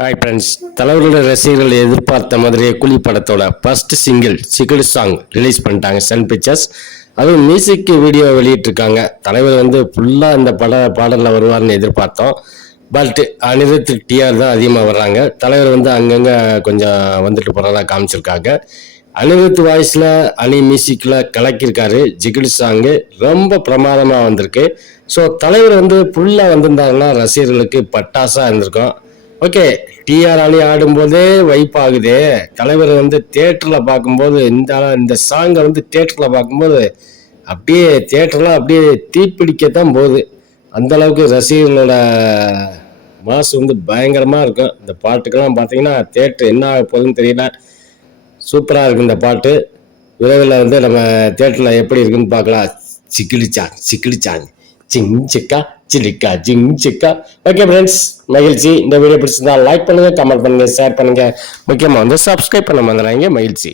Hi friends தலைவர்களோட ரசிகர்கள் எதிர்பார்த்த மாதிரியே குழி படத்தோட ஃபர்ஸ்ட் சிங்கிள் சிக்கிள் சாங் ரிலீஸ் பண்ணிட்டாங்க சன் பிக்சர்ஸ் அதுவும் மியூசிக் வீடியோ வெளியிட்டிருக்காங்க. தலைவர் வந்து ஃபுல்லாக இந்த பட பாடலில் வருவார்னு எதிர்பார்த்தோம். பட் அனிருத் டிஆர் தான் அதிகமாக வர்றாங்க. தலைவர் வந்து அங்கங்கே கொஞ்சம் வந்துட்டு போகிறதா காமிச்சிருக்காங்க. அனிருத் வாய்ஸில் அனி மியூசிக்கில் கலக்கியிருக்காரு. ஜிகிள் சாங்கு ரொம்ப பிரமாதமாக வந்திருக்கு. ஸோ தலைவர் வந்து ஃபுல்லாக வந்திருந்தாருன்னா ரசிகர்களுக்கு பட்டாசாக இருந்திருக்கும். ஓகே டிஆர் அலி ஆடும்போதே வைப் ஆகுதே தலைவர் வந்து தேட்டரில் பார்க்கும்போது இந்த இந்த சாங்கை வந்து தேட்டரில் பார்க்கும்போது அப்படியே தேட்டர்லாம் அப்படியே தீப்பிடிக்கத்தான் போகுது. அந்த அளவுக்கு ரசிகர்களோட மாசு வந்து பயங்கரமாக இருக்கும். இந்த பாட்டுக்கெல்லாம் பார்த்தீங்கன்னா தேட்டர் என்ன ஆக போகுதுன்னு தெரியல. சூப்பராக இருக்கு இந்த பாட்டு. விரைவில் வந்து நம்ம தேட்டரில் எப்படி இருக்குன்னு பார்க்கலாம். சிக்கிலிச்சான் சிக்கிலிச்சான் சிங் சிக்கா சிலிக்கா ஜிங் சிக்கா ஓகே ஃப்ரெண்ட்ஸ் மகிழ்ச்சி. இந்த வீடியோ பிடிச்சிருந்தா லைக் பண்ணுங்க கமெண்ட் பண்ணுங்கள் ஷேர் பண்ணுங்கள் முக்கியமாக வந்து சப்ஸ்கிரைப் பண்ண வந்துடுறாங்க மகிழ்ச்சி.